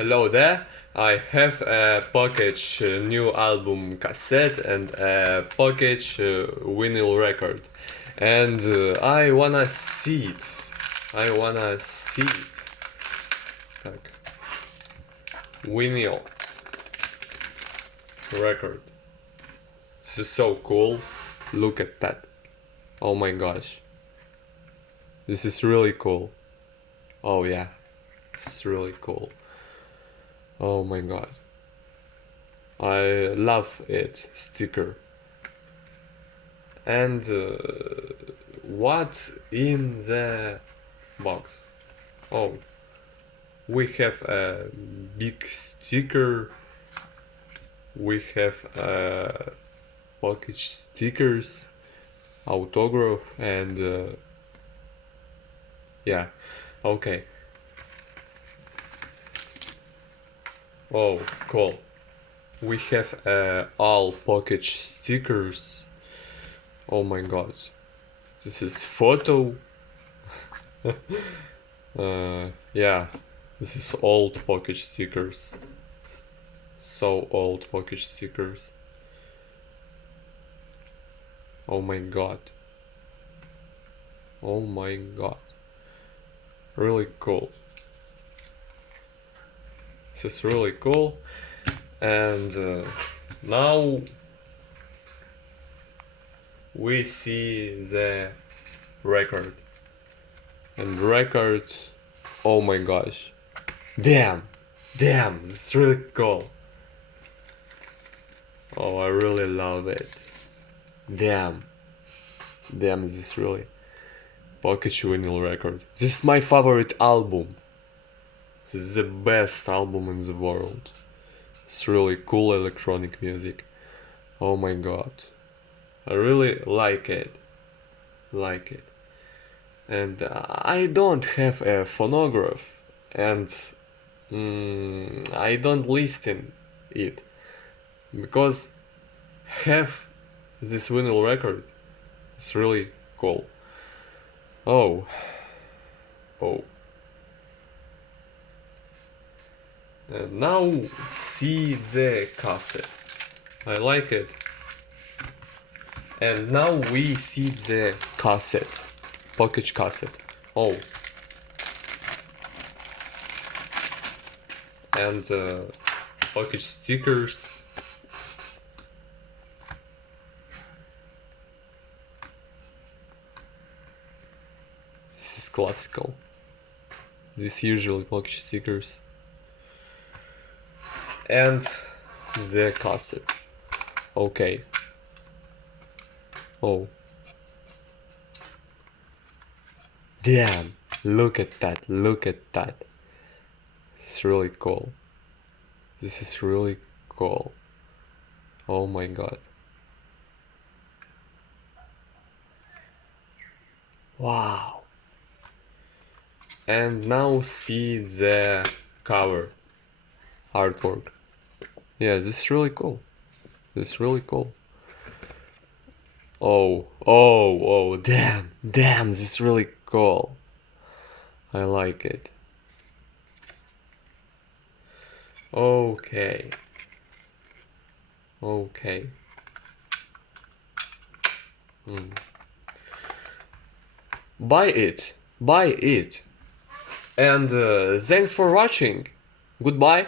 Hello there. I have a Pokich new album cassette and a Pokich vinyl record, and I wanna see it. I wanna see it. Так. Vinyl record. This is so cool. Look at that. Oh my gosh. This is really cool. Oh yeah. This is really cool. Oh my god. I love it. Sticker. And what in the box? Oh, we have a big sticker. We have Pokich stickers, autograph, and yeah. Okay. Oh, cool. We have all Pokich stickers. Oh my god. This is photo. Yeah. This is old Pokich stickers. So old Pokich stickers. Oh my god. Oh my god. Really cool. This is really cool. And now we see the record. And record, oh my gosh. Damn, this is really cool. Oh, I really love it. Damn, this is really Pokich vinyl record. This is my favorite album. This is the best album in the world. It's really cool electronic music. Oh my god. I really like it. And I don't have a phonograph, and I don't listen it because have this vinyl record. It's really cool. Oh. And now see the cassette. I like it. And now we see the cassette. Pokich cassette. Oh. And Pokich stickers. This is classical. This usually Pokich stickers. And the cassette. Okay. Oh. Damn, look at that. It's really cool. This is really cool. Oh my god. Wow. And now see the cover artwork. Yeah, this is really cool. Oh, damn, this is really cool. I like it. Okay. Buy it. And thanks for watching. Goodbye.